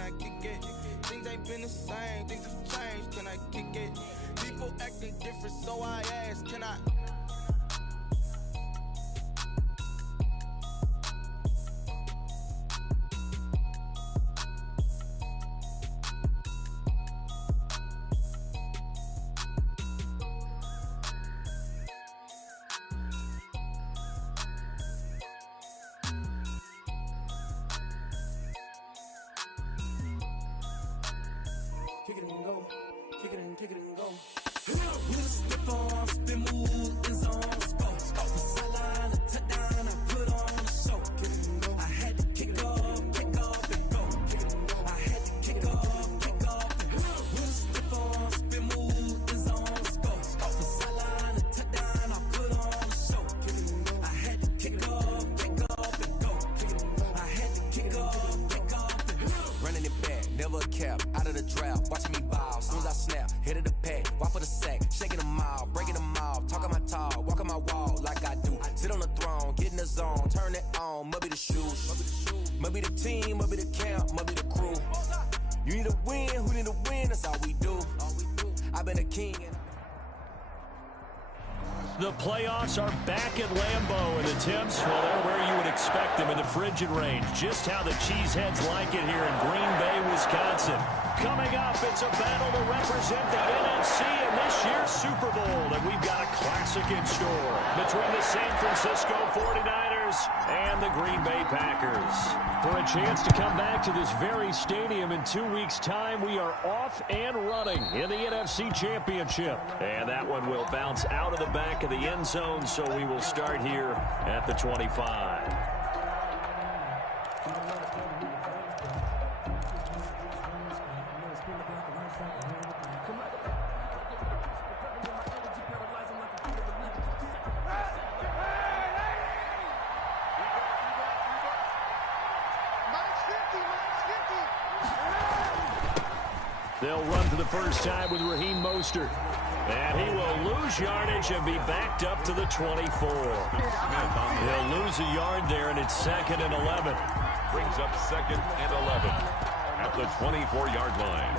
can I kick it? Things ain't been the same, things have changed, can I kick it? People acting different, so I ask, can I? Kick it and go, kick it and go. With a stiff arm, spin move, in zone, let's go. Off the sideline, a touchdown, I put on a show. Kick it and go. I had to kick off and go. Kick it and go. I had to kick off and go. With a stiff arm, spin move, in zone, let's go. Off the sideline, a touchdown, I put on a show. Kick it and go. I had to kick off and go. Kick it and go. I had to kick off and go. Running it back, never a cap, out of the drought, watching me ball, soon as I snap, hit of the pack, walk for the sack, shaking them all, breaking them off, talking my talk, walking my wall like I do, sit on the throne, get in the zone, turn it on, must be the shoes, must be the team, must be the camp, must be the crew, you need a win, who need a win, that's all we do, I've been a king. The playoffs are back at Lambeau, and the temps, well, they're where you would expect them in the frigid range. Just how the Cheeseheads like it here in Green Bay, Wisconsin. Coming up, it's a battle to represent the NFC in this year's Super Bowl, and we've got a classic in store between the San Francisco 49ers and the Green Bay Packers. For a chance to come back to this very stadium in 2 weeks' time, we are off and running in the NFC Championship. And that one will bounce out of the back of the end zone, so we will start here at the 25. They'll run for the first time with Raheem Mostert. And he will lose yardage and be backed up to the 24. He'll lose a yard there, and it's 2nd and 11. Brings up 2nd and 11 at the 24-yard line.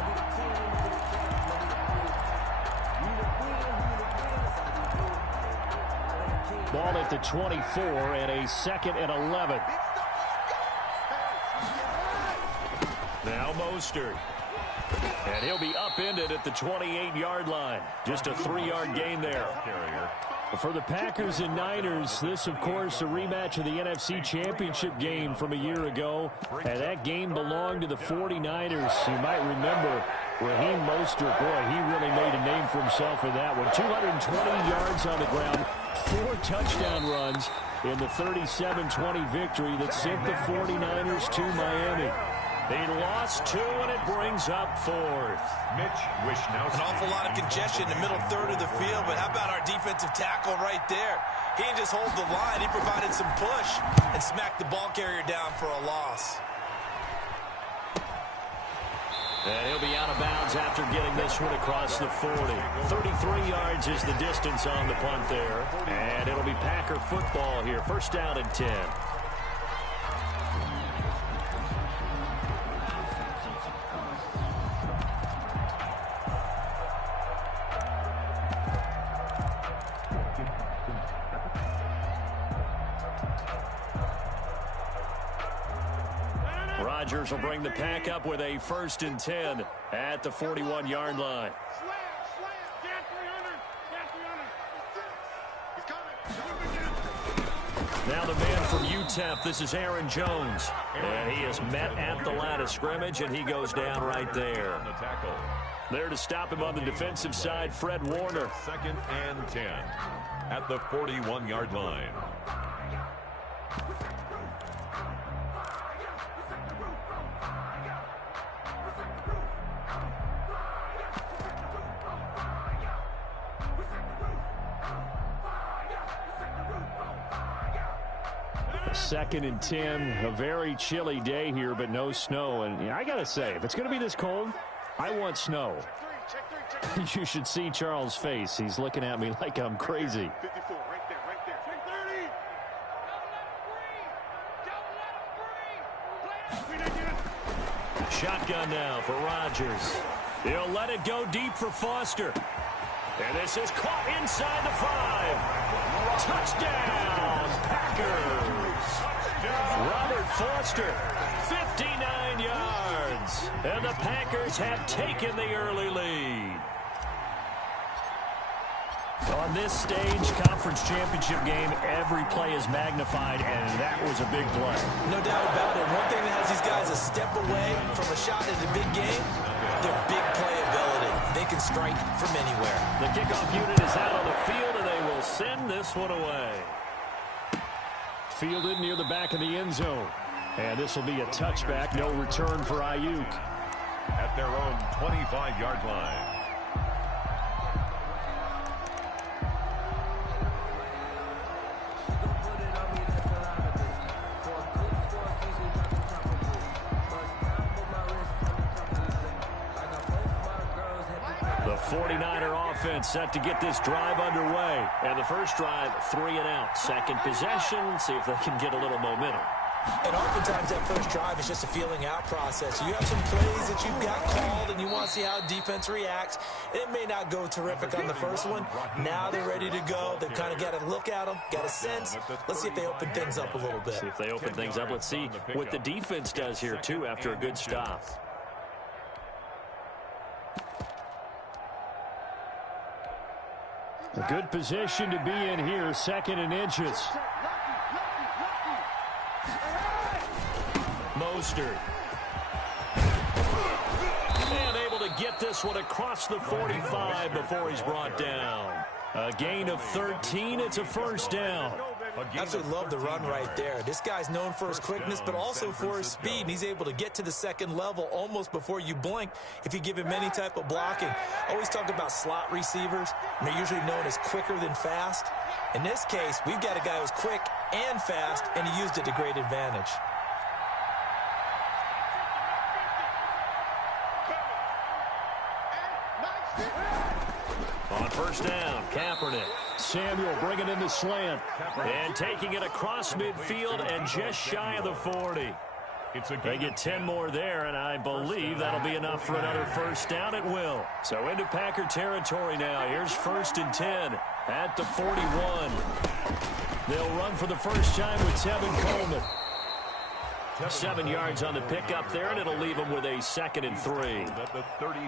Ball at the 24 and a 2nd and 11. Now Mostert. And he'll be upended at the 28-yard line. Just a 3-yard gain there. For the Packers and Niners, this, of course, a rematch of the NFC Championship game from a year ago. And that game belonged to the 49ers. You might remember Raheem Mostert. Boy, he really made a name for himself in that one. 220 yards on the ground, 4 touchdown runs in the 37-20 victory that sent the 49ers to Miami. He lost 2, and it brings up 4th. Mitch Wishnowsky. An awful lot of congestion in the middle third of the field, but how about our defensive tackle right there? He didn't just hold the line. He provided some push and smacked the ball carrier down for a loss. And he'll be out of bounds after getting this one across the 40. 33 yards is the distance on the punt there. And it'll be Packer football here. First down and 10. Rodgers will bring the Pack up with a 1st and 10 at the 41-yard line. Now the man from UTEP, this is Aaron Jones. And he is met at the line of scrimmage, and he goes down right there. There to stop him on the defensive side, Fred Warner. 2nd and 10 at the 41-yard line. Second and 10, a very chilly day here, but no snow. And I got to say, if it's going to be this cold, I want snow. You should see Charles' face. He's looking at me like I'm crazy. Shotgun now for Rodgers. He'll let it go deep for Foster. And this is caught inside the 5. Touchdown, Packers. Robert Foster, 59 yards. And the Packers have taken the early lead. On this stage, conference championship game, every play is magnified, and that was a big play. No doubt about it. One thing that has these guys a step away from a shot in a big game, their big play ability. They can strike from anywhere. The kickoff unit is out on the field, and they will send this one away. Fielded near the back of the end zone. And this will be a touchback, no return for Ayuk. At their own 25-yard line. The 49er offense set to get this drive underway. And the first drive, 3 and out. Second possession, see if they can get a little momentum. And oftentimes that first drive is just a feeling out process. You have some plays that you've got called and you want to see how defense reacts. It may not go terrific on the first one. Now they're ready to go. They've kind of got to look at them, got a sense. Let's see if they open things up a little bit. See if they open things up. Let's see what the defense does here, too, after a good stop. A good position to be in here, 2nd and inches. Mostert. And able to get this one across the 45 before he's brought down. A gain of 13. It's a first down. Absolutely love the run right there. This guy's known for his quickness, but also for his speed. And he's able to get to the second level almost before you blink if you give him any type of blocking. Always talk about slot receivers, and they're usually known as quicker than fast. In this case, we've got a guy who's quick and fast, and he used it to great advantage. On first down, Kaepernick. Samuel bringing in the slant. And taking it across midfield and just shy of the 40. They get 10 more there, and I believe that'll be enough for another first down. It will. So into Packer territory now. Here's 1st and 10 at the 41. They'll run for the first time with Tevin Coleman. 7 yards on the pickup there, and it'll leave them with a 2nd and 3.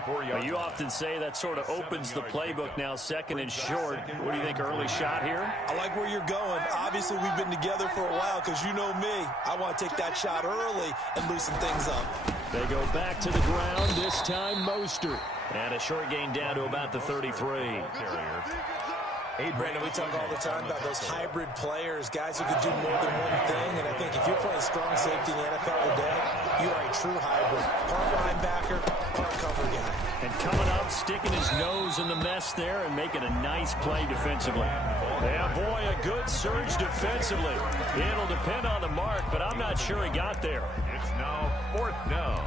Well, you often say that sort of opens the playbook now, 2nd and short. What do you think, early shot here? I like where you're going. Obviously, we've been together for a while because you know me. I want to take that shot early and loosen things up. They go back to the ground, this time Mostert. And a short gain down to about the 33. Brandon, we talk all the time about those hybrid players, guys who can do more than one thing, and I think if you're playing strong safety in the NFL today, you are a true hybrid. Part linebacker, part cover guy. And coming up, sticking his nose in the mess there and making a nice play defensively. Yeah, boy, a good surge defensively. It'll depend on the mark, but I'm not sure he got there. It's now 4th down.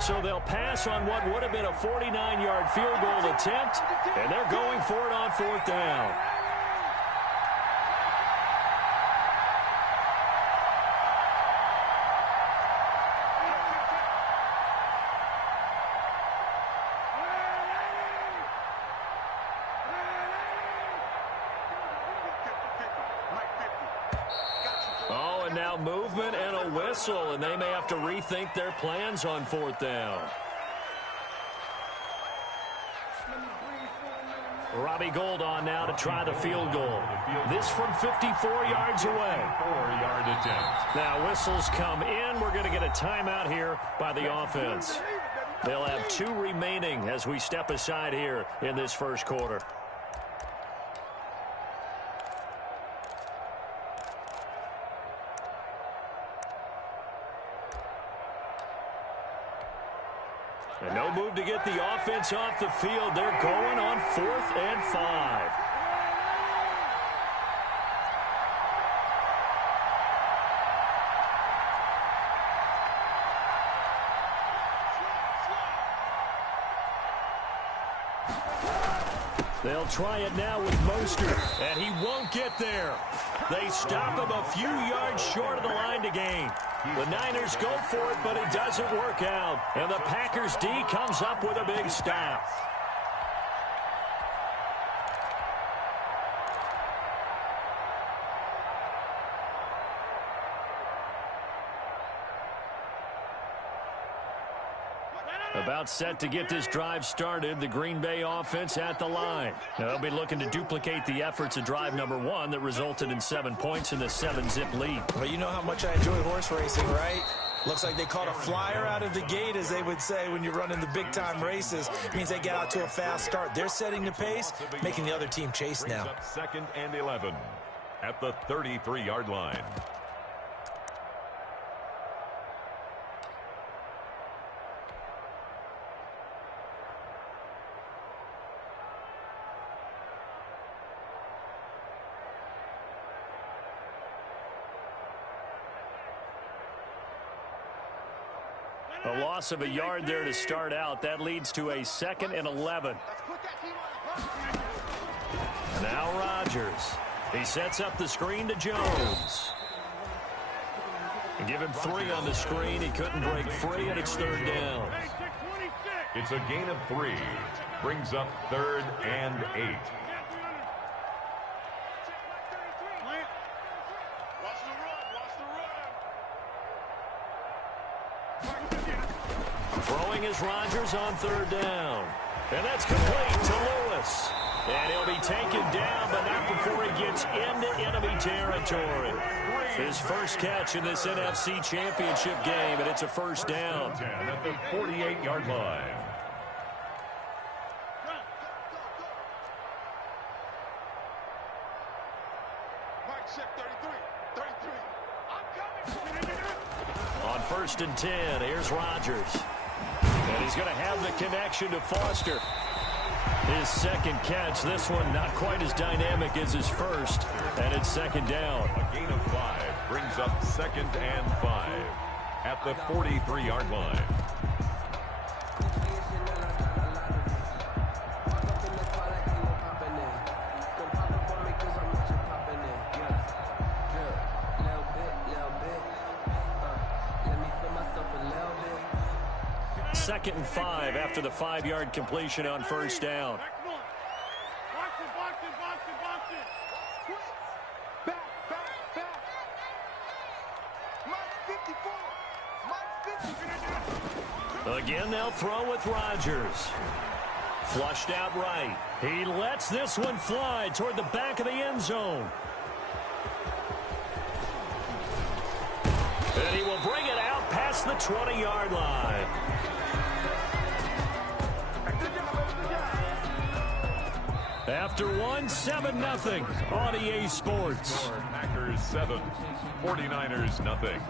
So they'll pass on what would have been a 49-yard field goal attempt, and they're going for it on 4th down. Oh, and now movement and a whistle, and they may have to rethink their plans on 4th down. Robbie Gould on now to try the field goal. This from 54 yards away. 4-yard attempt. Now whistles come in. We're going to get a timeout here by the offense. They'll have 2 remaining as we step aside here in this first quarter. And no move to get the offense off the field. They're going on 4th and 5. They'll try it now with Mostert, and he won't get there. They stop him a few yards short of the line to gain. The Niners go for it, but it doesn't work out. And the Packers D comes up with a big stop. About set to get this drive started, the Green Bay offense at the line. They'll be looking to duplicate the efforts of drive number 1 that resulted in 7 points in the 7-zip lead. Well, you know how much I enjoy horse racing, right? Looks like they caught a flyer out of the gate, as they would say when you're running the big-time races. It means they get out to a fast start. They're setting the pace, making the other team chase now. Second and 11 at the 33-yard line. A loss of a yard there to start out. That leads to a 2nd and 11. Now Rodgers. He sets up the screen to Jones. And give him 3 on the screen. He couldn't break free, and it's 3rd down. It's a gain of 3. Brings up 3rd and 8. Throwing is Rodgers on 3rd down. And that's complete to Lewis. And he'll be taken down, but not before he gets into enemy territory. His first catch in this NFC Championship game, and it's a 1st down. At the 48-yard line. On 1st and 10, here's Rodgers. And he's going to have the connection to Foster. His 2nd catch, this one not quite as dynamic as his first, and it's 2nd down. A gain of 5 brings up 2nd and 5 at the 43-yard line. Second and 5 after the 5-yard completion on 1st down. Again, they'll throw with Rodgers. Flushed out right. He lets this one fly toward the back of the end zone. And he will bring it out past the 20-yard line. After 7-0 on EA Sports. Packers 7, 49ers nothing.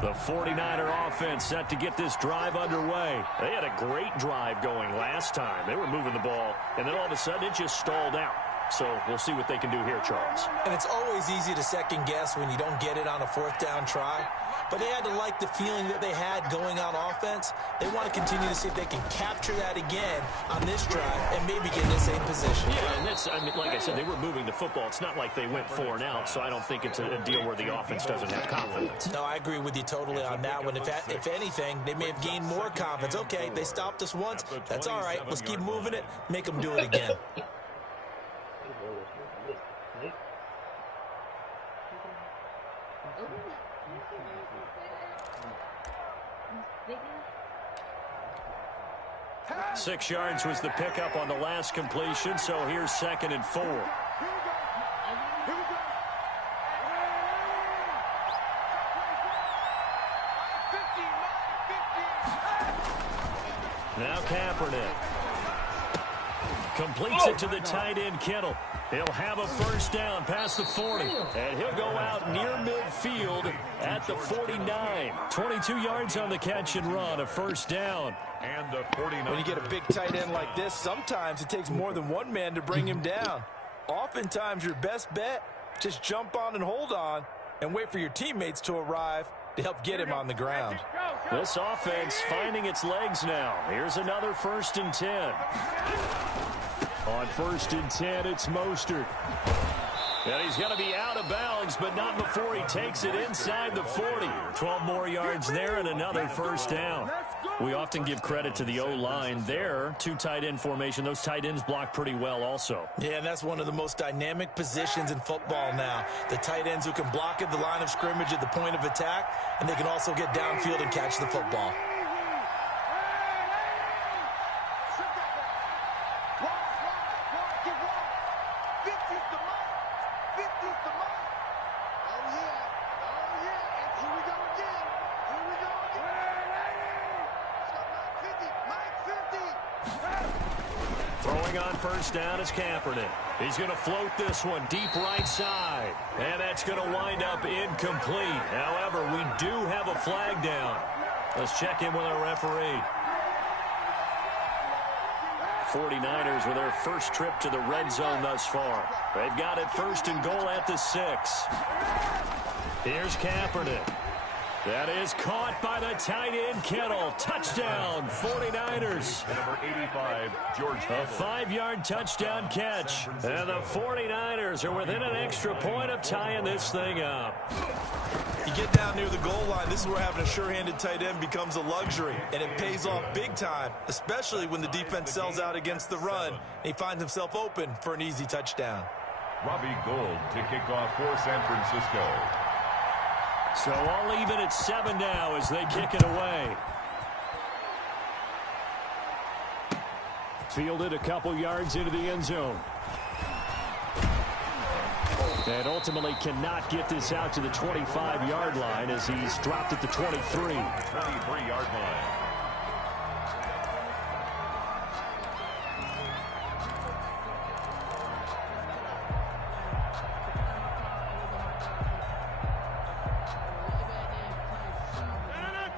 The 49er offense set to get this drive underway. They had a great drive going last time. They were moving the ball, and then all of a sudden it just stalled out. So we'll see what they can do here, Charles. And it's always easy to second guess when you don't get it on a 4th down try. But they had to like the feeling that they had going on offense. They want to continue to see if they can capture that again on this drive and maybe get in the same position. Yeah, and that's, I mean, like I said, they were moving the football. It's not like they went 4 and out, so I don't think it's a deal where the offense doesn't have confidence. No, I agree with you totally on that one. If anything, they may have gained more confidence. Okay, they stopped us once. That's all right. Let's keep moving it. Make them do it again. Six yards was the pickup on the last completion, so here's 2nd and 4. Now Kaepernick completes it to the tight end, Kittle. He'll have a first down past the 40. And he'll go out near midfield at the 49. 22 yards on the catch and run, a first down. And the 49. When you get a big tight end like this, sometimes it takes more than one man to bring him down. Oftentimes, your best bet, just jump on and hold on and wait for your teammates to arrive to help get him on the ground. This offense finding its legs now. Here's another 1st and 10. On 1st and 10, it's Mostert. And he's going to be out of bounds, but not before he takes it inside the 40. 12 more yards there and another first down. We often give credit to the O-line there. 2 tight end formation. Those tight ends block pretty well also. Yeah, and that's one of the most dynamic positions in football now. The tight ends who can block at the line of scrimmage at the point of attack, and they can also get downfield and catch the football. First down is Kaepernick. He's going to float this one deep right side. And that's going to wind up incomplete. However, we do have a flag down. Let's check in with our referee. 49ers with their first trip to the red zone thus far. They've got it 1st and goal at the 6. Here's Kaepernick. That is caught by the tight end, Kittle. Touchdown, 49ers. Number 85, George. A 5-yard touchdown catch. And the 49ers are within an extra point of tying this thing up. You get down near the goal line, this is where having a sure-handed tight end becomes a luxury. And it pays off big time, especially when the defense sells out against the run. And he finds himself open for an easy touchdown. Robbie Gould to kick off for San Francisco. So all even at 7 now as they kick it away. Fielded a couple yards into the end zone. And ultimately cannot get this out to the 25-yard line as he's dropped at the 23. 23-yard line.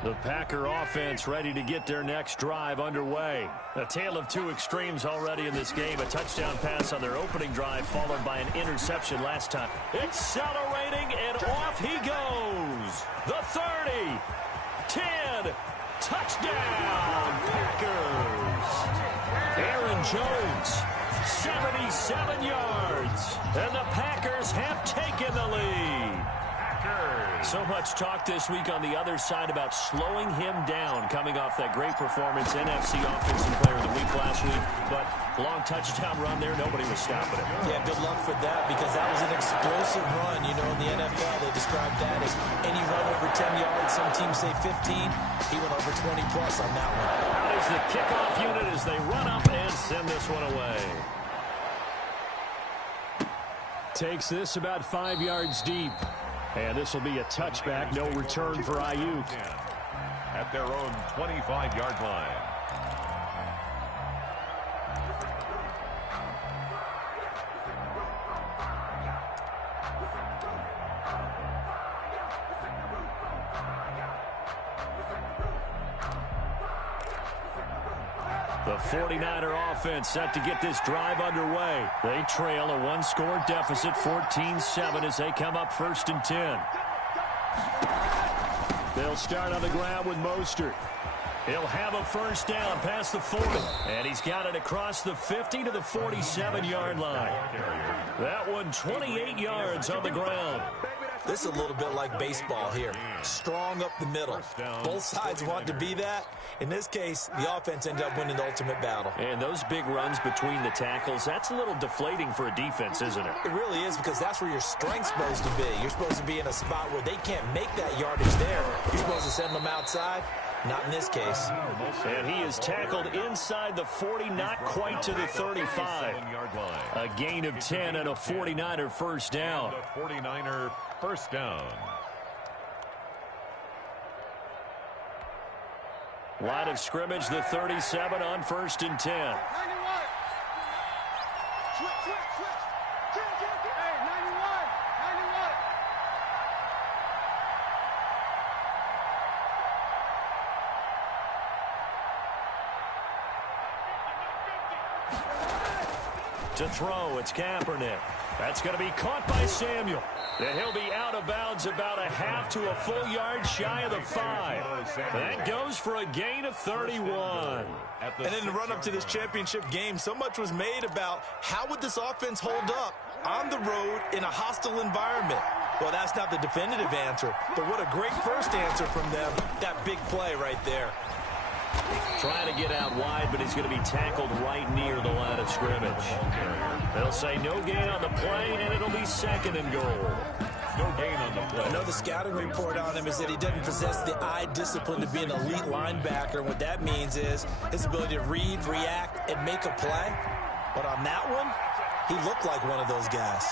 The Packer offense ready to get their next drive underway. A tale of 2 extremes already in this game. A touchdown pass on their opening drive followed by an interception last time. Accelerating and off he goes. The 30, 10, touchdown Packers. Aaron Jones, 77 yards. And the Packers have taken the lead. So much talk this week on the other side about slowing him down coming off that great performance. NFC Offensive Player of the Week last week. But long touchdown run there. Nobody was stopping him. Yeah, good luck for that because that was an explosive run. You know, in the NFL, they describe that as any run over 10 yards. Some teams say 15. He went over 20-plus on that one. Out is the kickoff unit as they run up and send this one away. Takes this about 5 yards deep. And this will be a touchback, no return for Ayuk. At their own 25-yard line. The 49er offense set to get this drive underway. They trail a 1-score deficit, 14-7, as they come up 1st and 10. They'll start on the ground with Mostert. He'll have a first down past the 40. And he's got it across the 50 to the 47-yard line. That one 28 yards on the ground. This is a little bit like baseball here. Strong up the middle. Both sides want to be that. In this case, the offense ended up winning the ultimate battle. And those big runs between the tackles, that's a little deflating for a defense, isn't it? It really is because that's where your strength's supposed to be. You're supposed to be in a spot where they can't make that yardage there. You're supposed to send them outside. Not in this case. And he is tackled inside the 40, not quite to the 35. A gain of 10 and a 49er first down. The 49er first down. Line of scrimmage, the 37 on 1st and 10. To throw, it's Kaepernick. That's going to be caught by Samuel. And he'll be out of bounds about a half to a full yard shy of the 5. That goes for a gain of 31. And in the run-up to this championship game, so much was made about how would this offense hold up on the road in a hostile environment. Well, that's not the definitive answer, but what a great first answer from them. That big play right there. Trying to get out wide, but he's going to be tackled right near the line of scrimmage. They'll say no gain on the play, and it'll be 2nd and goal. No gain on the play. I know the scouting report on him is that he doesn't possess the eye discipline to be an elite linebacker. What that means is his ability to read, react, and make a play. But on that one, he looked like one of those guys.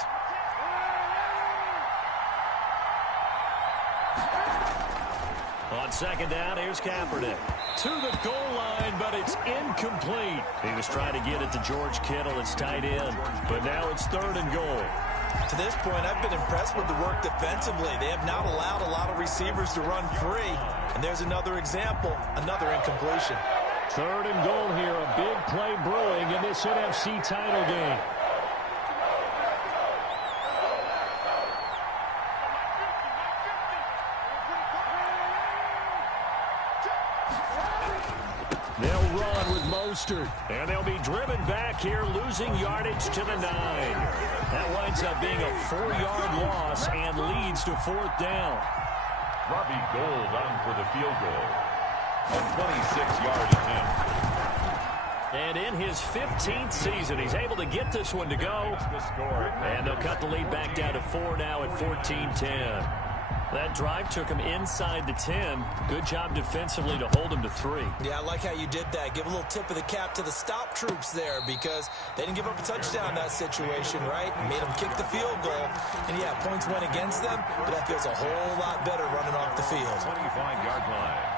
On 2nd down, here's Kaepernick. To the goal line, but it's incomplete. He was trying to get it to George Kittle, it's tight end. But now it's 3rd and goal. To this point, I've been impressed with the work defensively. They have not allowed a lot of receivers to run free. And there's another example, another incompletion. 3rd and goal here, a big play brewing in this NFC title game. They'll run with Mostert, and they'll be driven back here, losing yardage to the 9. That winds up being a 4-yard loss and leads to 4th down. Robbie Gould on for the field goal. A 26-yard attempt. And in his 15th season, he's able to get this one to go. And they'll cut the lead back down to 4 now at 14-10. That drive took him inside the 10. Good job defensively to hold him to 3. Yeah, I like how you did that. Give a little tip of the cap to the stop troops there because they didn't give up a touchdown in that situation, right? Made them kick the field goal. And, yeah, points went against them, but that feels a whole lot better running off the field. 25-yard line.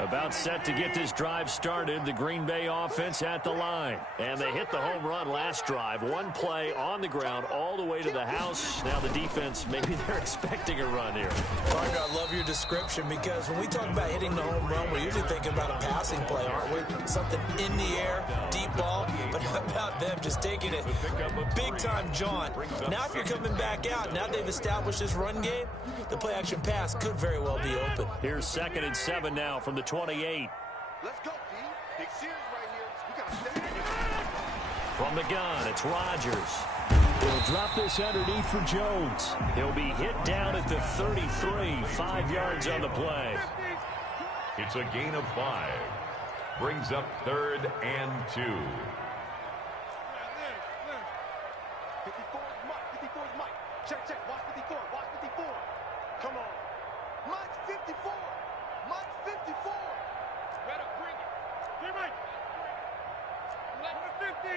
About set to get this drive started, the Green Bay offense at the line. And they hit the home run last drive. One play on the ground all the way to the house. Now the defense, maybe they're expecting a run here. Parker, I love your description because when we talk about hitting the home run, we're usually thinking about a passing play, aren't we? Something in the air, deep ball. But how about them just taking it big-time jaunt? Now if you're coming back out, now they've established this run game, the play-action pass could very well be open. Here's 2nd and 7 now from the 28. Let's go, D. Big series right here. We got to stay. From the gun, it's Rodgers. He'll drop this underneath for Jones. He'll be hit down at the 33, 5 yards on the play. It's a gain of 5. Brings up 3rd and 2. 54 is Mike. 54 is Mike. Check, check. Watch 54. Watch 54. Come on. Mike's 54. Mike's 54. Better bring it. Get Mike. 50.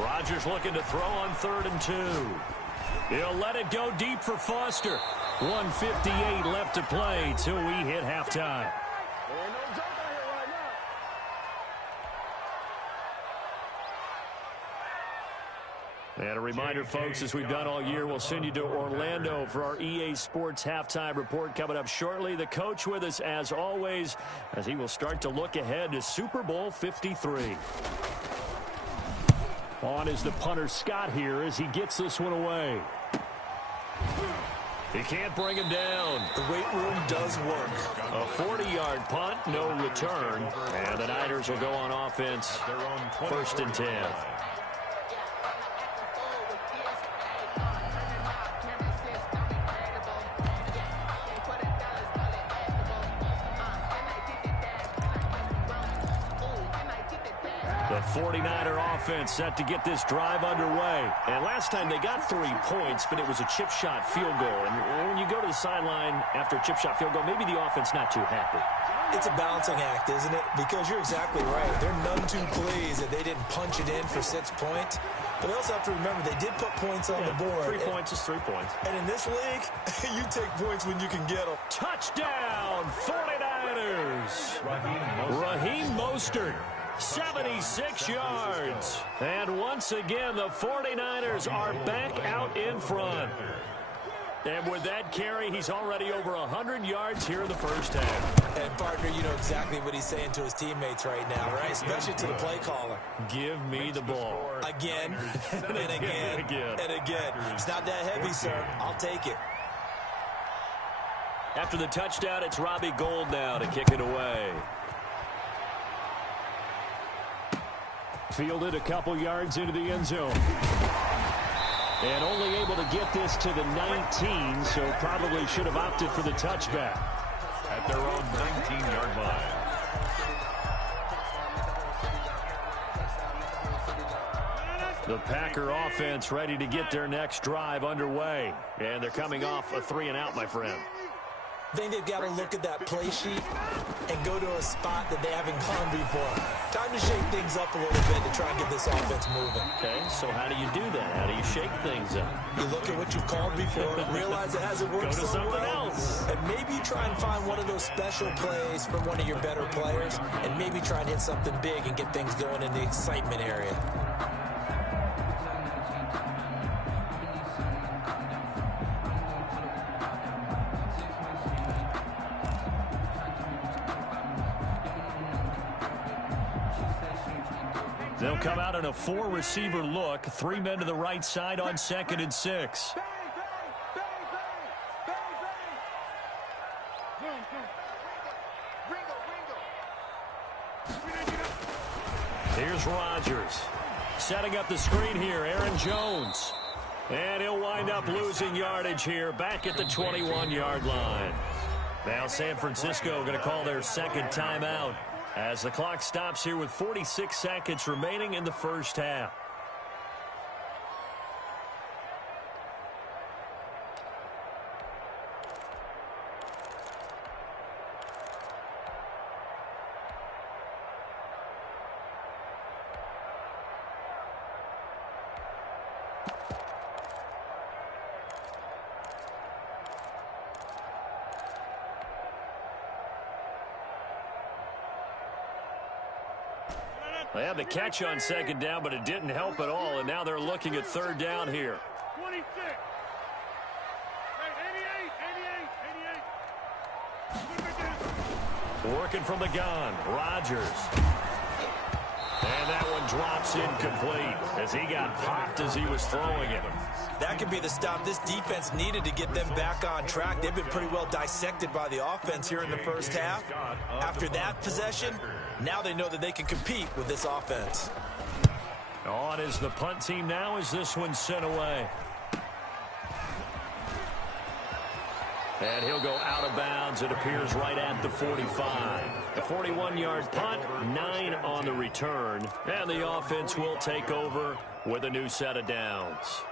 Rodgers looking to throw on 3rd and 2. He'll let it go deep for Foster. 1:58 left to play till we hit halftime. And a reminder, folks, as we've done all year, we'll send you to Orlando for our EA Sports halftime report coming up shortly. The coach with us, as always, as he will start to look ahead to Super Bowl 53. On is the punter, Scott, here as he gets this one away. He can't bring him down. The weight room does work. A 40-yard punt, no return. And the Niners will go on offense, 1st and 10. The 49er offense set to get this drive underway. And last time they got 3 points, but it was a chip shot field goal. And when you go to the sideline after a chip shot field goal, maybe the offense not too happy. It's a balancing act, isn't it? Because you're exactly right. They're none too pleased that they didn't punch it in for 6 points. But they also have to remember they did put points on the board. 3 points is 3 points. And in this league, you take points when you can get them. Touchdown, 49ers! goes Raheem Mostert. 76 yards. And once again, the 49ers are back out in front. And with that carry, he's already over 100 yards here in the first half. And, partner, you know exactly what he's saying to his teammates right now, right? Especially to the play caller. Give me the ball. Again, and again, and again. It's not that heavy, sir. I'll take it. After the touchdown, it's Robbie Gould now to kick it away. Fielded a couple yards into the end zone. And only able to get this to the 19, so probably should have opted for the touchback. At their own 19-yard line. The Packer offense ready to get their next drive underway. And they're coming off a 3-and-out, my friend. I think they've got to look at that play sheet and go to a spot that they haven't gone before. Time to shake things up a little bit to try and get this offense moving. Okay, so how do you do that? How do you shake things up? You look at what you've called before, realize it hasn't worked so something well. else. And maybe try and find one of those special plays from one of your better players, and maybe try and hit something big and get things going in the excitement area. They'll come out in a 4-receiver look. 3 men to the right side on 2nd and 6. Here's Rodgers. Setting up the screen here, Aaron Jones. And he'll wind up losing yardage here back at the 21-yard line. Now San Francisco going to call their second timeout as the clock stops here with 46 seconds remaining in the first half. They had the catch on second down, but it didn't help at all, and now they're looking at third down here. 26. 88. Working from the gun, Rodgers. And that one drops incomplete as he got popped as he was throwing it. That could be the stop this defense needed to get them back on track. They've been pretty well dissected by the offense here in the first half. After that possession, now they know that they can compete with this offense. On is the punt team now as this one's sent away. And he'll go out of bounds. It appears right at the 45. A 41-yard punt, 9 on the return. And the offense will take over with a new set of downs.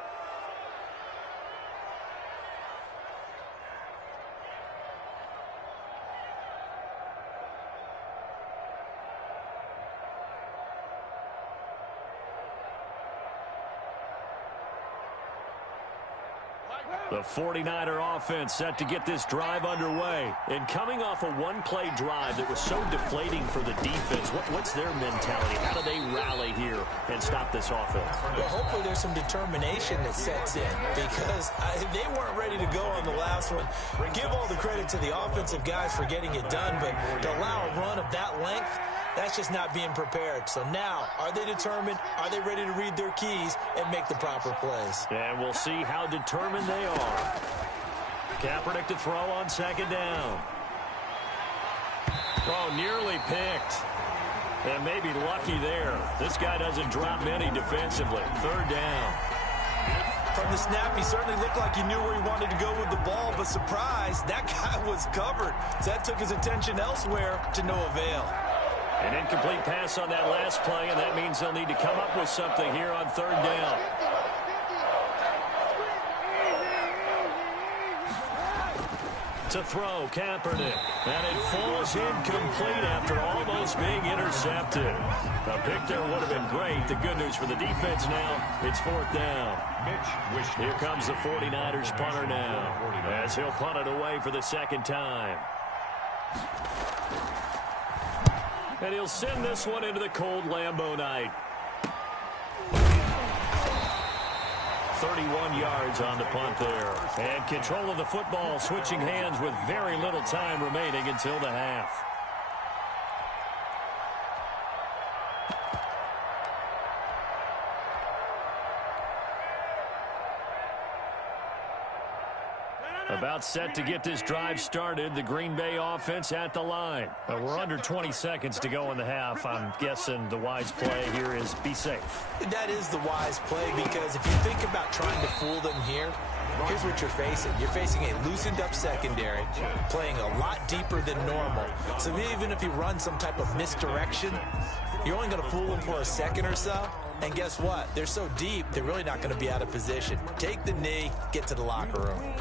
The 49er offense set to get this drive underway. And coming off a one-play drive that was so deflating for the defense, what's their mentality? How do they rally here and stop this offense? Well, hopefully there's some determination that sets in because they weren't ready to go on the last one. Give all the credit to the offensive guys for getting it done, but to allow a run of that length, that's just not being prepared. So now, are they determined? Are they ready to read their keys and make the proper plays? And we'll see how determined they are. Kaepernick to throw on second down. Oh, nearly picked. And maybe lucky there. This guy doesn't drop many defensively. Third down. From the snap, he certainly looked like he knew where he wanted to go with the ball, but surprise, that guy was covered. So that took his attention elsewhere to no avail. An incomplete pass on that last play, and that means they'll need to come up with something here on third down. To throw, Kaepernick. And it falls incomplete after almost being intercepted. A pick there would have been great. The good news for the defense now, it's fourth down. Here comes the 49ers punter now, as he'll punt it away for the second time. And he'll send this one into the cold Lambeau night. 31 yards on the punt there. And control of the football, switching hands with very little time remaining until the half. About set to get this drive started. The Green Bay offense at the line. We're under 20 seconds to go in the half. I'm guessing the wise play here is be safe. That is the wise play, because if you think about trying to fool them here, here's what you're facing. You're facing a loosened up secondary, playing a lot deeper than normal. So even if you run some type of misdirection, you're only going to fool them for a second or so. And guess what? They're so deep, they're really not going to be out of position. Take the knee, get to the locker room.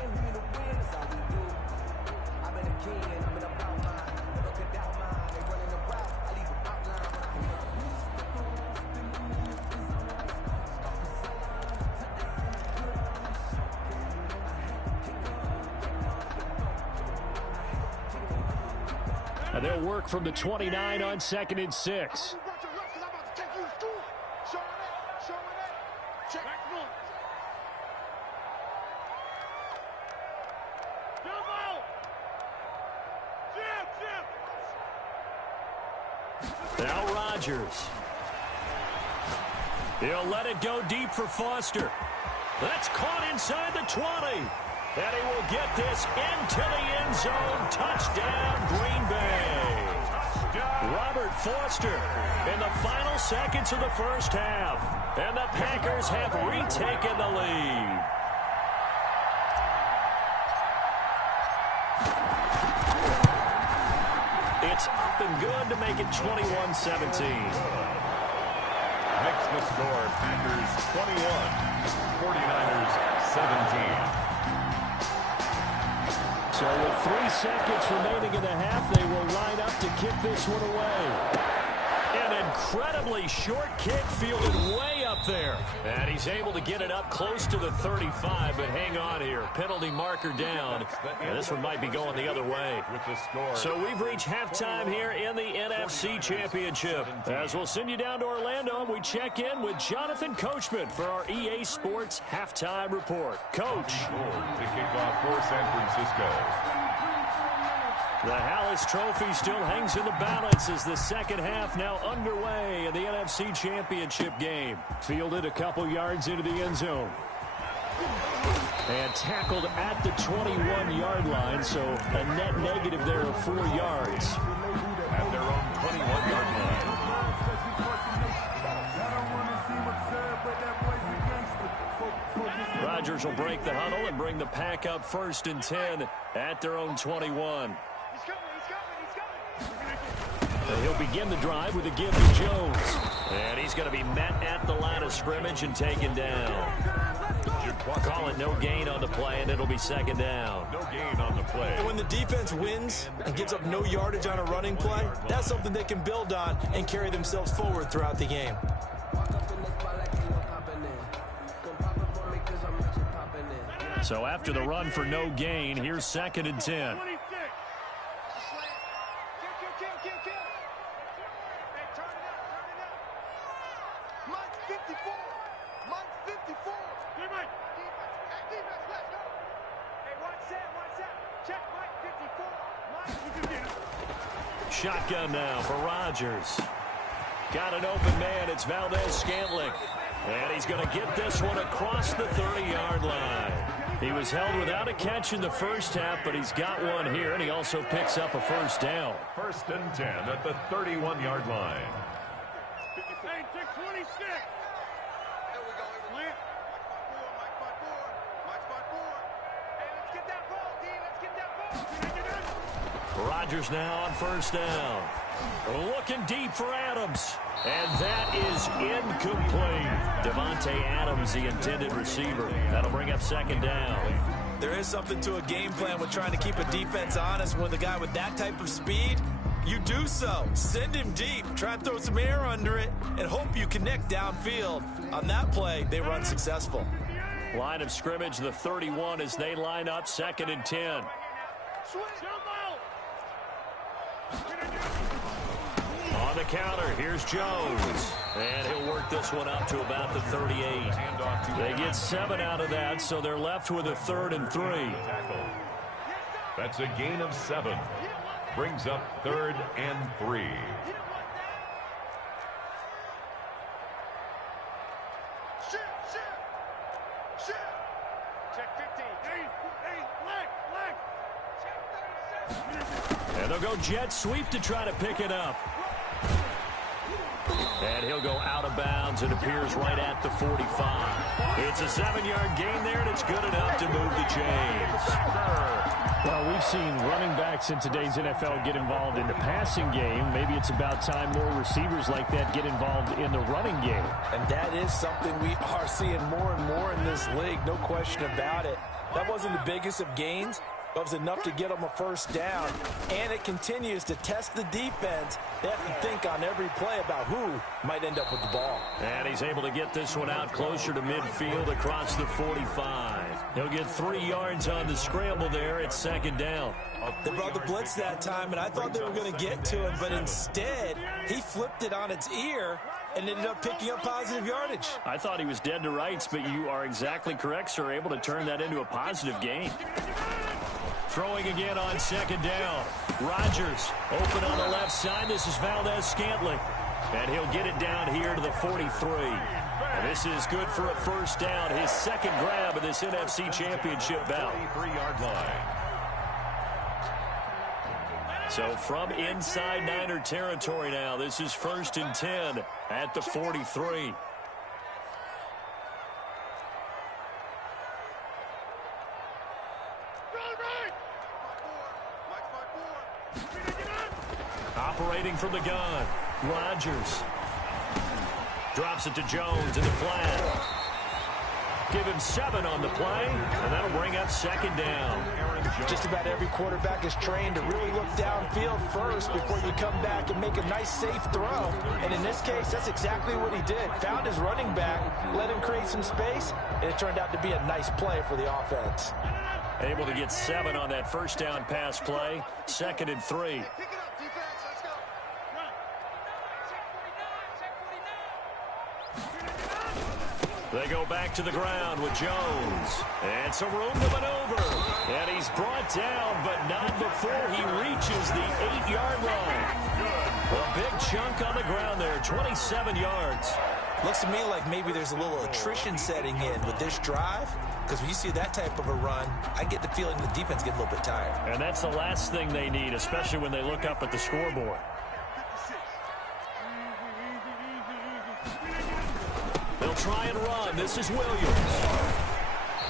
And they'll work from the 29 on 2nd and 6. Now Rodgers. He'll let it go deep for Foster. That's caught inside the 20. And he will get this into the end zone. Touchdown, Green Bay. Robert Foster in the final seconds of the first half. And the Packers have retaken the lead. It's up and good to make it 21-17. Makes the score Packers 21, 49ers 17. So with 3 seconds remaining in the half, they will line up to kick this one away. An incredibly short kick fielded way up there. And he's able to get it up close to the 35, but hang on here. Penalty marker down. And this one might be going the other way. So we've reached halftime here in the NFC Championship. As we'll send you down to Orlando, and we check in with Jonathan Coachman for our EA Sports Halftime Report. Coach. To kick off for San Francisco. The Hallis Trophy still hangs in the balance as the second half now underway in the NFC Championship game. Fielded a couple yards into the end zone. And tackled at the 21-yard line, so a net negative there of 4 yards. At their own 21-yard line. Rodgers will break the huddle and bring the Pack up 1st and 10 at their own 21. He'll begin the drive with a give to Jones. And he's going to be met at the line of scrimmage and taken down. Call it no gain on the play, and it'll be 2nd down. No gain on the play. When the defense wins and gives up no yardage on a running play, that's something they can build on and carry themselves forward throughout the game. So after the run for no gain, here's 2nd and 10. Shotgun now for Rodgers. Got an open man. It's Valdez-Scantling. And he's going to get this one across the 30-yard line. He was held without a catch in the first half, but he's got one here, and he also picks up a 1st down. 1st and 10 at the 31-yard line. Hey, take 26. There we go. Lit. Watch spot 4. Hey, let's get that ball, D. Let's get that ball. Rodgers now on 1st down. Looking deep for Adams. And that is incomplete. Devontae Adams, the intended receiver. That'll bring up 2nd down. There is something to a game plan with trying to keep a defense honest. With a guy with that type of speed, you do so. Send him deep. Try and throw some air under it and hope you connect downfield. On that play, they run successful. Line of scrimmage, the 31 as they line up 2nd and 10. On On the counter, here's Jones. And he'll work this one up to about the 38. They get 7 out of that, so they're left with a 3rd and 3. That's a gain of 7. Brings up 3rd and 3. And they'll go jet sweep to try to pick it up. And he'll go out of bounds. It appears right at the 45. It's a 7-yard gain there, and it's good enough to move the chains. Well, we've seen running backs in today's NFL get involved in the passing game. Maybe it's about time more receivers like that get involved in the running game. And that is something we are seeing more and more in this league, no question about it. That wasn't the biggest of gains, but it was enough to get them a first down. And it continues to test the defense. They have to think on every play about who might end up with the ball. And he's able to get this one out closer to midfield across the 45. He'll get 3 yards on the scramble there. It's 2nd down. They brought the blitz that time, and I thought they were going to get to him, but instead, he flipped it on its ear and ended up picking up positive yardage. I thought he was dead to rights, but you are exactly correct, sir. Able to turn that into a positive gain. Throwing again on 2nd down. Rodgers open on the left side. This is Valdez-Scantling. And he'll get it down here to the 43. And this is good for a first down. His 2nd grab of this NFC Championship bout. 3-yard line. So from inside Niner territory now, this is 1st and 10 at the 43. Operating from the gun, Rodgers drops it to Jones in the flat. Give him 7 on the play, and that'll bring up 2nd down. Just about every quarterback is trained to really look downfield first before you come back and make a nice, safe throw. And in this case, that's exactly what he did. Found his running back, let him create some space, and it turned out to be a nice play for the offense. Able to get 7 on that first down pass play. 2nd and 3. They go back to the ground with Jones. And some room to maneuver. And he's brought down, but not before he reaches the 8-yard line. A big chunk on the ground there, 27 yards. Looks to me like maybe there's a little attrition setting in with this drive. Because when you see that type of a run, I get the feeling the defense gets a little bit tired. And that's the last thing they need, especially when they look up at the scoreboard. They'll try and run. This is Williams.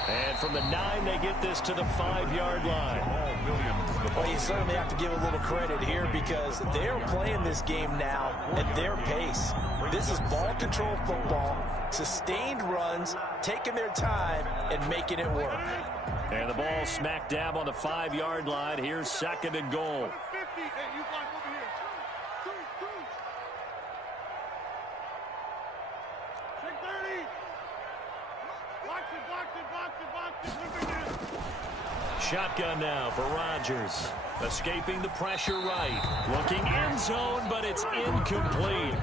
And from the 9, they get this to the 5-yard line. Well, you certainly have to give a little credit here because they're playing this game now at their pace. This is ball control football, sustained runs, taking their time, and making it work. And the ball smack dab on the 5-yard line. Here's 2nd and goal. Shotgun now for Rodgers. Escaping the pressure right. Looking end zone, but it's incomplete.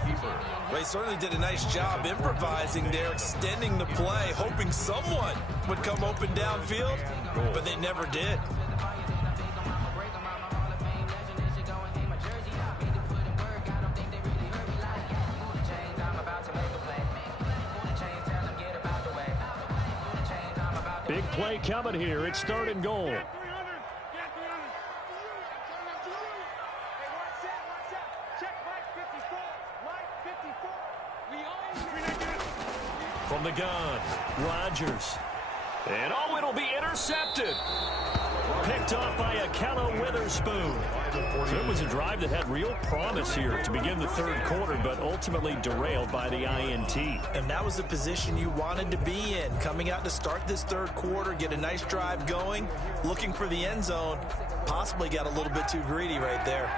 They certainly did a nice job improvising there, extending the play, hoping someone would come open downfield, but they never did. Big play coming here. It's 3rd and goal. From the gun, Rodgers. And oh, it'll be intercepted. Picked off by Akello Witherspoon. So it was a drive that had real promise here to begin the 3rd quarter, but ultimately derailed by the INT. And that was the position you wanted to be in. Coming out to start this 3rd quarter, get a nice drive going, looking for the end zone. Possibly got a little bit too greedy right there.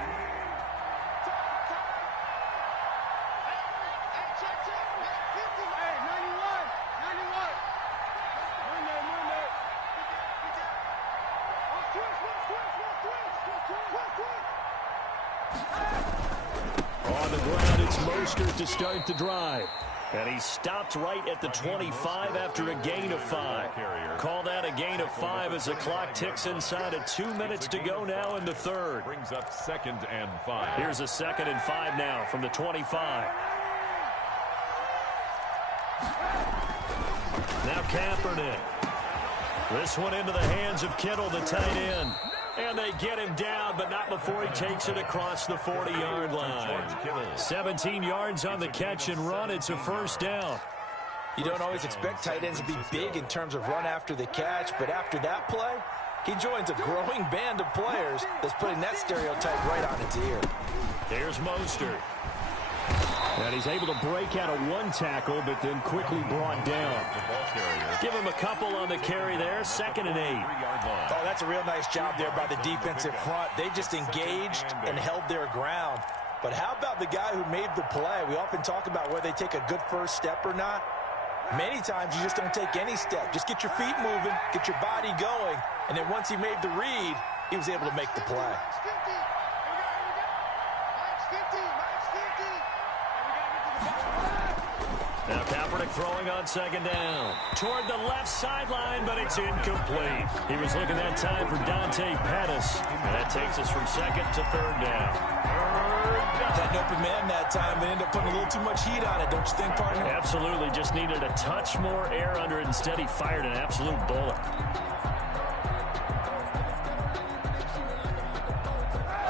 On the ground. Mostert to start the drive. And he stopped right at the 25 after a gain of 5. Call that a gain of 5 as the clock ticks inside of 2 minutes to go now in the third. Brings up 2nd and 5. Here's a 2nd and 5 now from the 25. Now Kaepernick. This one into the hands of Kittle, the tight end. And they get him down, but not before he takes it across the 40-yard line. 17 yards on the catch and run. It's a first down. You don't always expect tight ends to be big in terms of run after the catch, but after that play, he joins a growing band of players that's putting that stereotype right on its ear. Here's Mostert. And he's able to break out of one tackle, but then quickly brought down. Give him a couple on the carry there. 2nd and 8. Oh, that's a real nice job there by the defensive front. They just engaged and held their ground. But how about the guy who made the play? We often talk about whether they take a good first step or not. Many times you just don't take any step. Just get your feet moving, get your body going, and then once he made the read, he was able to make the play. Now Kaepernick throwing on 2nd down. Toward the left sideline, but it's incomplete. He was looking that time for Dante Pettis. And that takes us from 2nd to 3rd down. Had an open man that time, but ended up putting a little too much heat on it, don't you think, partner? Absolutely. Just needed a touch more air under it. Instead, he fired an absolute bullet.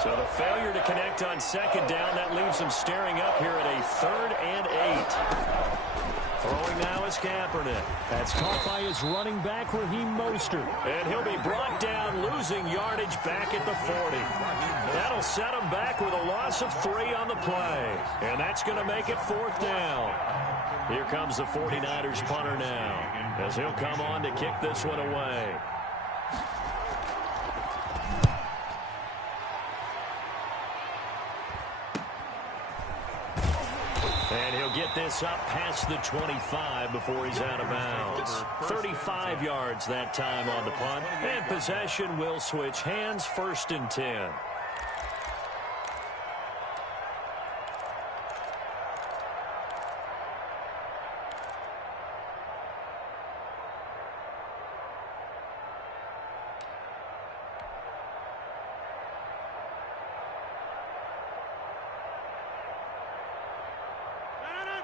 So the failure to connect on 2nd down, that leaves him staring up here at a 3rd and 8. Throwing now is Kaepernick. That's caught by his running back, Raheem Mostert. And he'll be brought down, losing yardage back at the 40. That'll set him back with a loss of 3 on the play. And that's going to make it 4th down. Here comes the 49ers punter now, as he'll come on to kick this one away. And he'll get this up past the 25 before he's out of bounds. 35 yards that time on the punt. And possession will switch hands, 1st and 10.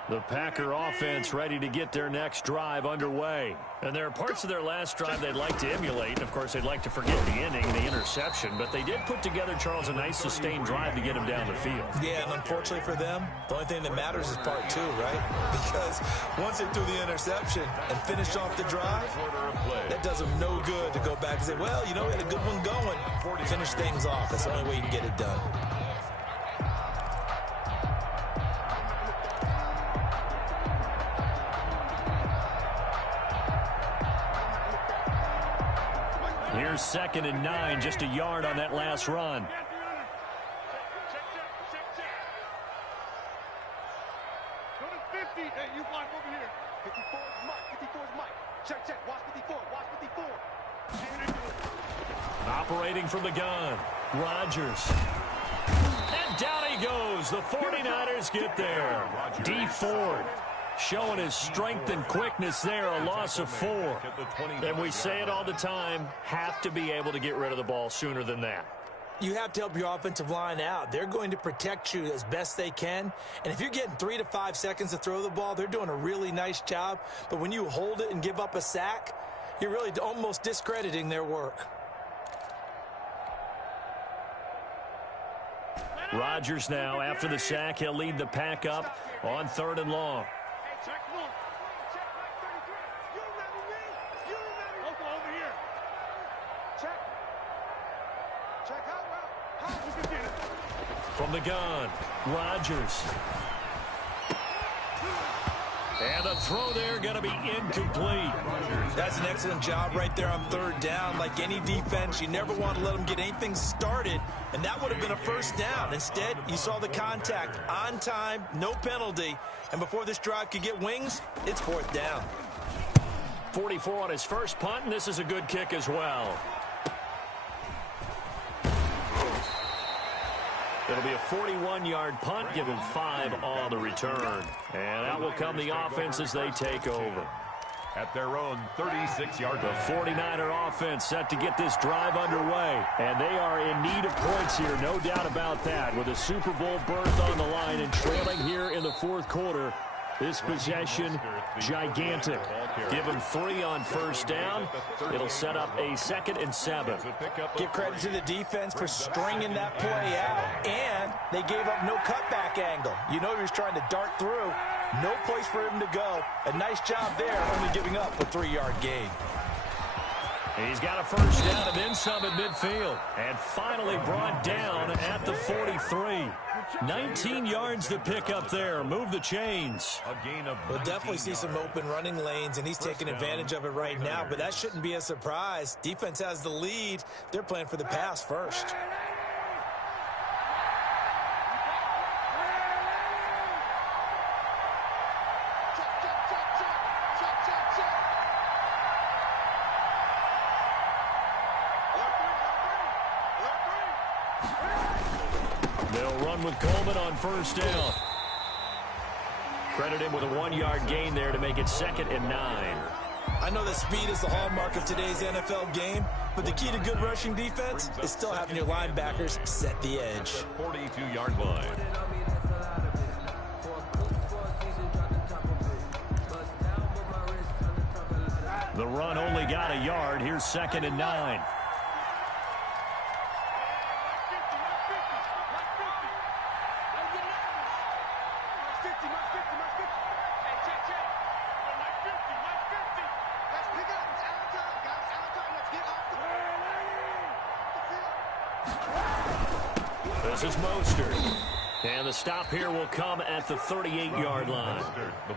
The Packer offense ready to get their next drive underway. And there are parts of their last drive they'd like to emulate. And, of course, they'd like to forget the inning and the interception. But they did put together, Charles, a nice sustained drive to get him down the field. Yeah, and unfortunately for them, the only thing that matters is part 2, right? Because once they threw the interception and finished off the drive, that does them no good to go back and say, well, you know, we had a good one going. Finish things off. That's the only way you can get it done. Here's 2nd and 9, just a yard on that last run. Go to 50. Hey, you block over here. 54 is Mike. 54 is Mike. Check, check. Watch 54. Watch 54. Operating from the gun, Rodgers. And down he goes. The 49ers get there. D. Ford showing his strength and quickness there, a loss of 4. And we say it all the time, have to be able to get rid of the ball sooner than that. You have to help your offensive line out. They're going to protect you as best they can. And if you're getting 3 to 5 seconds to throw the ball, they're doing a really nice job. But when you hold it and give up a sack, you're really almost discrediting their work. Rodgers now, after the sack, he'll lead the pack up on 3rd and long. Check, come on. Check, right 33. You remember me? You remember me? Over here. Check. Check out route. How you can get it? From the gun, Rodgers. And the throw there going to be incomplete. That's an excellent job right there on 3rd down. Like any defense, you never want to let them get anything started, and that would have been a first down. Instead, you saw the contact on time, no penalty, and before this drive could get wings, it's 4th down. 44 on his first punt, and this is a good kick as well. It'll be a 41-yard punt, give him 5 on the return. And out will come the offense as they take over. At their own 36-yard line. The 49er offense set to get this drive underway. And they are in need of points here, no doubt about that. With a Super Bowl berth on the line and trailing here in the fourth quarter. This possession, gigantic. Give him 3 on first down. It'll set up a 2nd and 7. Give credit to the defense for stringing that play out, and they gave up no cutback angle. You know he was trying to dart through. No place for him to go. A nice job there, only giving up a 3-yard gain. He's got a first down and then some at midfield. And finally brought down at the 43. 19 yards to pick up there. Move the chains. We'll definitely see some open running lanes, and he's taking advantage of it right now, but that shouldn't be a surprise. Defense has the lead. They're playing for the pass first. They'll run with Coleman on first down. Credit him with a 1-yard gain there to make it 2nd and 9. I know that speed is the hallmark of today's NFL game, but the key to good rushing defense is still having your linebackers set the edge. 42-yard line. The run only got a yard. Here's 2nd and 9. This is Mostert. And the stop here will come at the 38-yard line.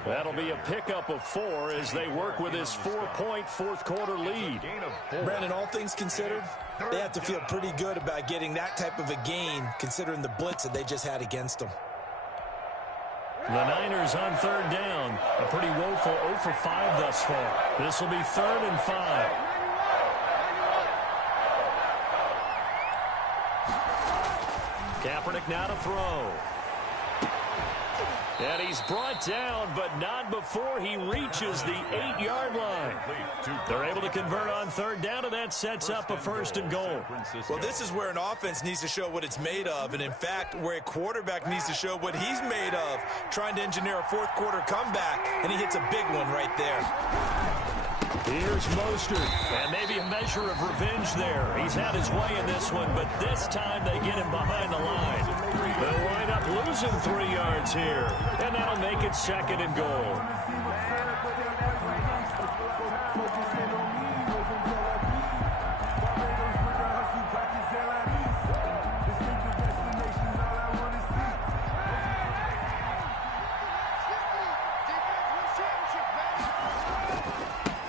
That'll be a pickup of 4 as they work with this 4-point fourth-quarter lead. Brandon, all things considered, they have to feel pretty good about getting that type of a gain, considering the blitz that they just had against them. The Niners on 3rd down. A pretty woeful 0 for 5 thus far. This will be 3rd and 5. Kaepernick now to throw. And he's brought down, but not before he reaches the 8-yard line. They're able to convert on 3rd down, and that sets up a 1st and goal. Well, this is where an offense needs to show what it's made of, and in fact, where a quarterback needs to show what he's made of, trying to engineer a fourth-quarter comeback, and he hits a big one right there. Here's Mostert, and maybe a measure of revenge there. He's had his way in this one, but this time they get him behind the line. They'll wind up losing 3 yards here, and that'll make it 2nd and goal.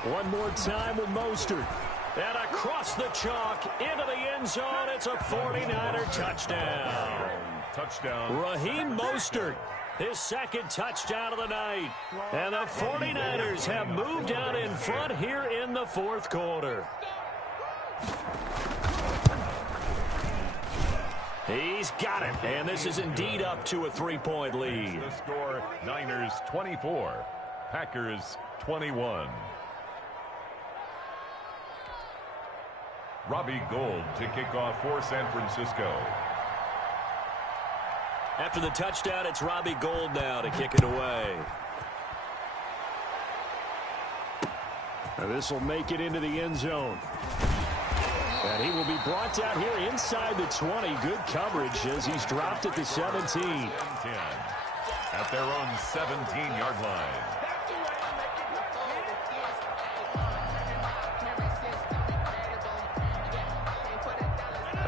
One more time with Mostert. And across the chalk, into the end zone, it's a 49er touchdown. Raheem Mostert, his 2nd touchdown of the night. And the 49ers have moved out in front here in the fourth quarter. He's got it, and this is indeed up to a 3-point lead. The score, Niners 24, Packers 21. Robbie Gould to kick off for San Francisco. After the touchdown, it's Robbie Gould now to kick it away. Now this will make it into the end zone. And he will be brought down here inside the 20. Good coverage as he's dropped at the 17. At their own 17-yard line.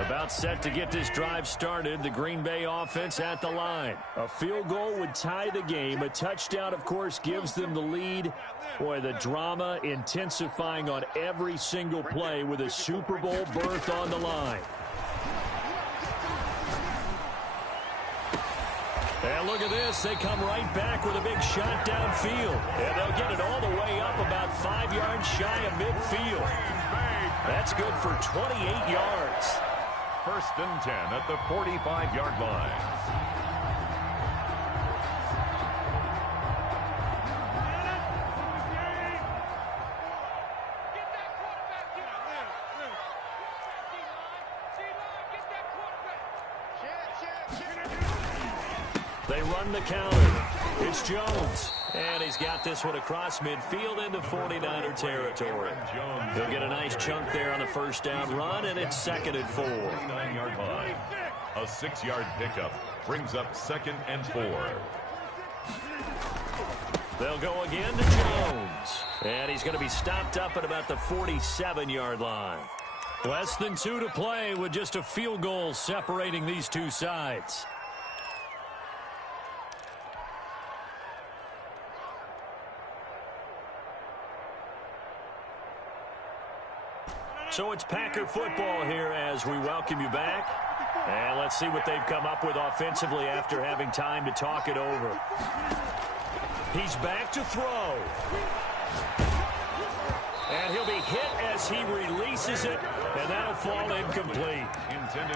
About set to get this drive started. The Green Bay offense at the line. A field goal would tie the game. A touchdown, of course, gives them the lead. Boy, the drama intensifying on every single play with a Super Bowl berth on the line. And look at this. They come right back with a big shot downfield. And they'll get it all the way up about 5 yards shy of midfield. That's good for 28 yards. first and 10 at the 45-yard line. They run the counter. It's Jones. And he's got this one across midfield into 49er territory. He'll get a nice chunk there on the first down run, and it's 2nd and 4. 49-yard line. A 6-yard pickup brings up 2nd and 4. They'll go again to Jones. And he's going to be stopped up at about the 47-yard line. Less than 2 to play with just a field goal separating these two sides. So it's Packer football here as we welcome you back. And let's see what they've come up with offensively after having time to talk it over. He's back to throw. And he'll be hit as he releases it, and that'll fall incomplete.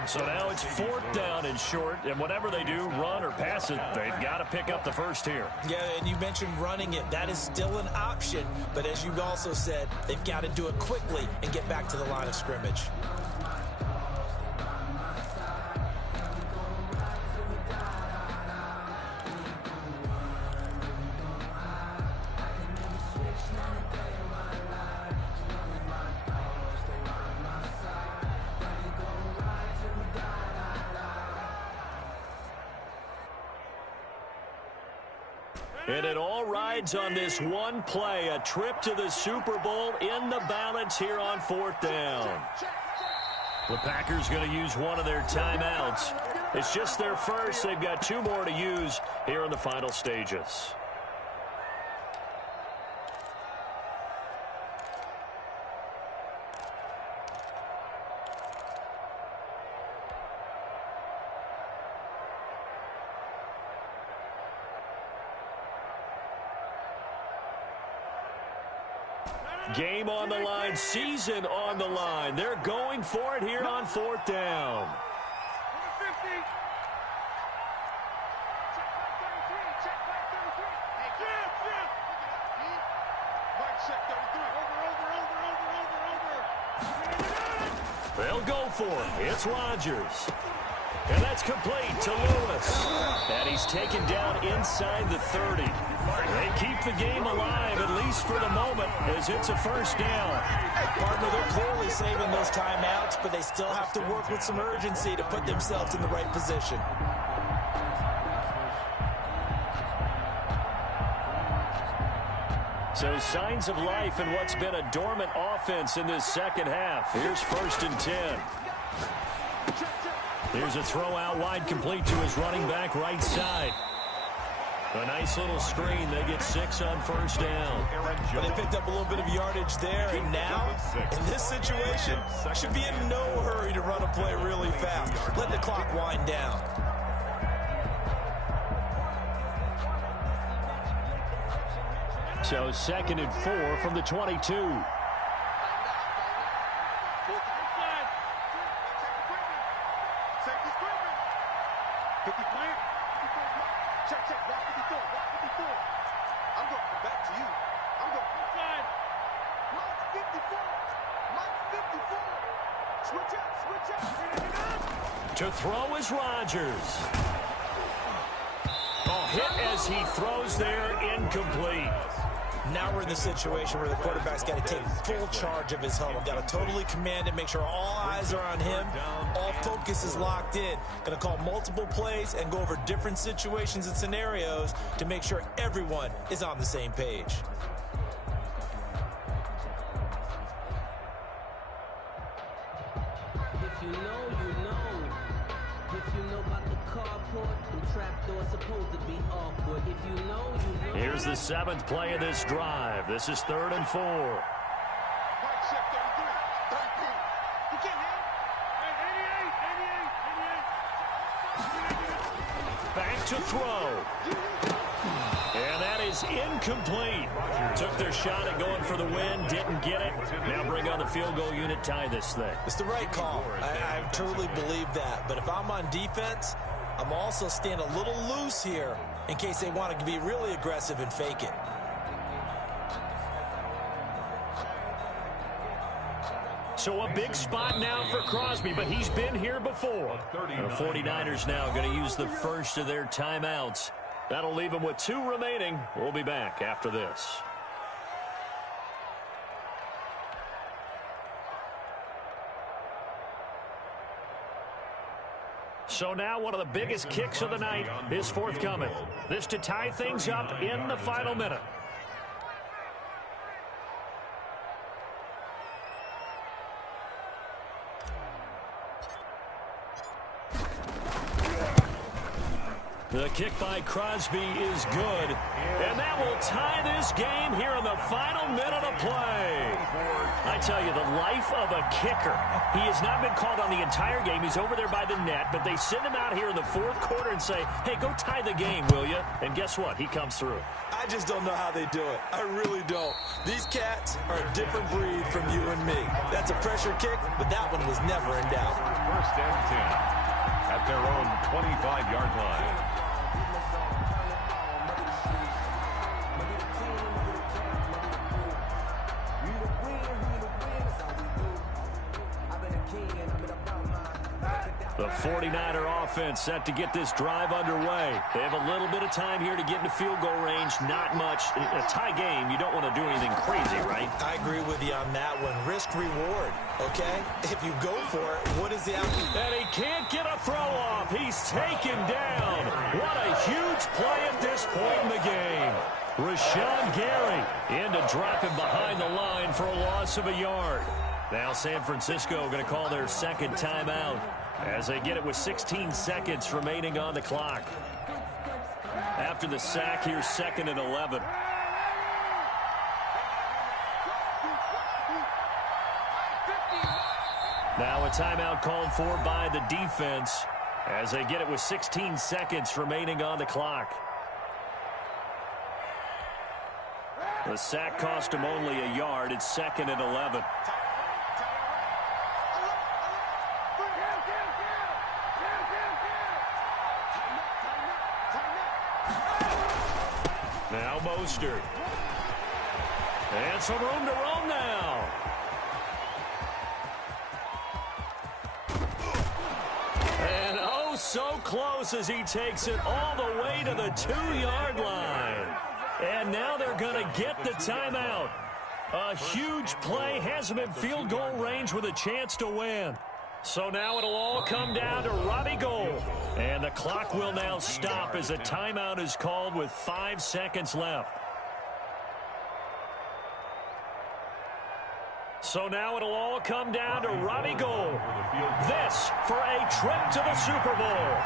So now it's 4th down and short, and whatever they do, run or pass it, they've got to pick up the first here. Yeah, and you mentioned running it. That is still an option, but as you also said, they've got to do it quickly and get back to the line of scrimmage. And it all rides on this one play, a trip to the Super Bowl in the balance here on 4th down. The Packers going to use one of their timeouts. It's just their first. They've got 2 more to use here in the final stages. Game on the line, season on the line. They're going for it here on 4th down. They'll go for it. It's Rodgers. And that's complete to Lewis. And he's taken down inside the 30. They keep the game alive, at least for the moment, as it's a first down. Partner, they're clearly saving those timeouts, but they still have to work with some urgency to put themselves in the right position. So signs of life in what's been a dormant offense in this second half. Here's 1st and 10. Here's a throw out wide, complete to his running back right side. A nice little screen. They get 6 on first down. But they picked up a little bit of yardage there, and now, in this situation, should be in no hurry to run a play really fast. Let the clock wind down. So 2nd and 4 from the 22. To throw is Rodgers. Hit as he throws there, incomplete. Now we're in the situation where the quarterback's got to take full charge of his huddle. Got to totally command it, make sure all eyes are on him. All focus is locked in. Going to call multiple plays and go over different situations and scenarios to make sure everyone is on the same page. If you know, you know. If you know about the carport, the trapdoor's supposed to be awkward. If you know, you know. Here's the 7th play of this drive. This is 3rd and 4. Back to throw. And that is is incomplete. Took their shot at going for the win, didn't get it. Now bring on the field goal unit, tie this thing. It's the right call. I truly believe that. But if I'm on defense, I'm also staying a little loose here in case they want to be really aggressive and fake it. So a big spot now for Crosby, but he's been here before. And the 49ers now going to use the first of their timeouts. That'll leave them with 2 remaining. We'll be back after this. So now one of the biggest kicks of the night is forthcoming. This to tie things up in the final minute. The kick by Crosby is good. And that will tie this game here in the final minute of play. I tell you, the life of a kicker. He has not been called on the entire game. He's over there by the net, but they send him out here in the 4th quarter and say, hey, go tie the game, will you? And guess what? He comes through. I just don't know how they do it. I really don't. These cats are a different breed from you and me. That's a pressure kick, but that one was never in doubt. First and 10 at their own 25-yard line. The 49er offense set to get this drive underway. They have a little bit of time here to get into field goal range. Not much. In a tie game, you don't want to do anything crazy, right? I agree with you on that one. Risk reward, okay? If you go for it, what is the outcome? And he can't get a throw off. He's taken down. What a huge play at this point in the game. Rashawn Gary in to drop him behind the line for a loss of a yard. Now San Francisco going to call their second timeout as they get it with 16 seconds remaining on the clock. After the sack, here's 2nd and 11. Now a timeout called for by the defense as they get it with 16 seconds remaining on the clock. The sack cost him only a yard. It's 2nd and 11. Now Mostert. And some room to roam now. And oh, so close as he takes it all the way to the 2-yard line. And now they're going to get the timeout. A huge play has him in field goal range with a chance to win. So now it'll all come down to Robbie Gould. And the clock will now stop as a timeout is called with 5 seconds left. So now it'll all come down to Robbie Gould. This for a trip to the Super Bowl.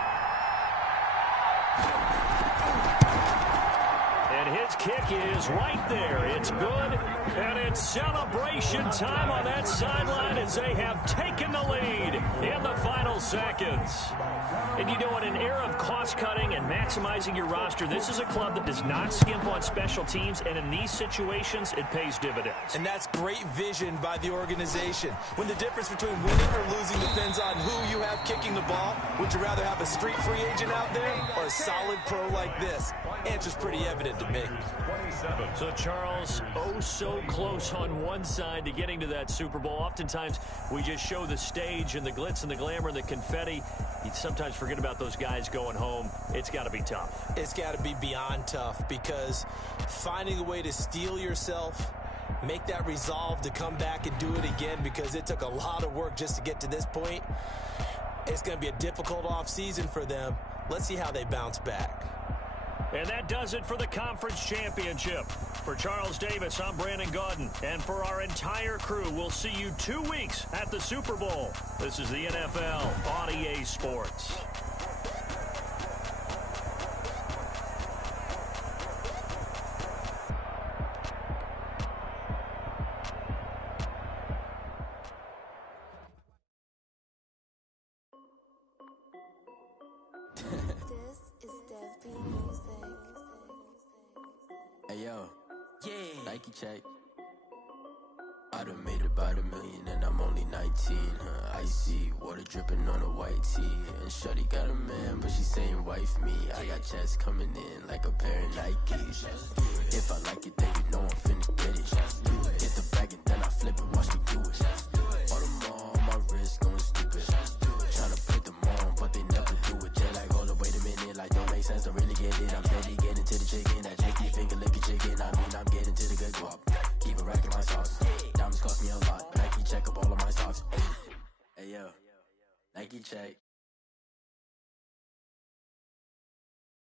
And his kick is right there. It's good. And it's celebration time on that sideline as they have taken the lead in the final seconds. And you know, in an era of cost-cutting and maximizing your roster, this is a club that does not skimp on special teams, and in these situations, it pays dividends. And that's great vision by the organization. When the difference between winning or losing depends on who you have kicking the ball, would you rather have a street free agent out there or a solid pro like this? Answer's pretty evident to me. So, Charles, oh so close on one side to getting to that Super Bowl. Oftentimes, we just show the stage and the glitz and the glamour and the confetti. You sometimes forget about those guys going home. It's got to be tough. It's got to be beyond tough, because finding a way to steel yourself, make that resolve to come back and do it again, because it took a lot of work just to get to this point. It's going to be a difficult offseason for them. Let's see how they bounce back. And that does it for the conference championship. For Charles Davis, I'm Brandon Gaudin. And for our entire crew, we'll see you 2 weeks at the Super Bowl. This is the NFL on EA Sports. yo, yeah, Nike check. I done made about $1 million and I'm only 19, icy, water dripping on a white tee. And shorty got a man, but she saying wife me. I got checks coming in like a pair of Nikes. If I like it, then you know I'm finna get it. Hit the bag and then I flip it, watch me do it. All them all on my wrist going stupid. Tryna put them on, but they never do it. They're like, hold up, wait a minute, like don't make sense, don't really get it. I'm steady getting to the chicken, that jakey finger licking chicken. I mean, I'm getting to the good guap. Keep it racking my sauce. Diamonds cost me a lot, but Nike check up all of my stocks. Hey yo, Nike check.